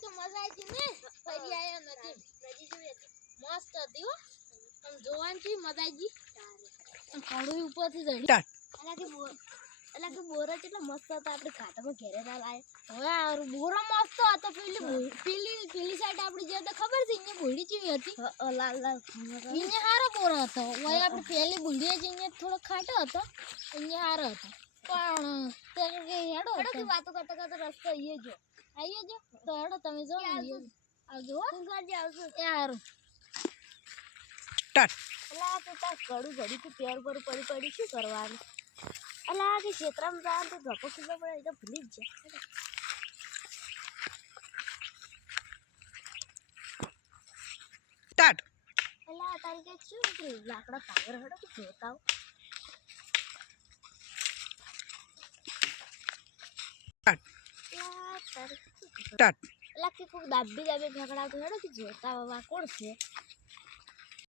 તો મજા આવી ને ફરી આયા નથી નદી જોઈ હતી મસ્ત હતી હો તમ જોવાની થી મજા આવી કડુઈ ઉપરથી ચડી અલાકે બોરા કેટલા મસ્ત હતા આપણે ઘાટામાં ઘેરે ના લાય હવે આ બોરા મસ્ત હતો પેલી સાઈડ આપણી જે તો ખબર છે અહીંયા બોડી જેવી હતી લાલ લાલ અહીંયા હારો બોરા હતો હવે આપણે પેલી બોડી જ અહીંયા થોડો ખાટો હતો અહીંયા હારો હતો પણ તે કે હેડો કે વાતો કરતા કરતા રસ્તો અહીંયા જો આઈએ જો તો હેડો તમે જો આવજો હું ગાડી આવજો એ હારું સ્ટાર્ટ અલા તો તાર કડું ઘડી તું પેર પર પડી શું કરવાનું અલા કે ક્ષેત્રમાં જાય તો ધપો ખીલો પડે એ તો ભૂલી જ જાય સ્ટાર્ટ અલા તારી કે શું કે લાકડા પાવર હડો કે જોતા સ્ટાર્ટ અલા કે કોઈ દાબી ઝઘડા તો હેડો કે જોતા વા કોણ છે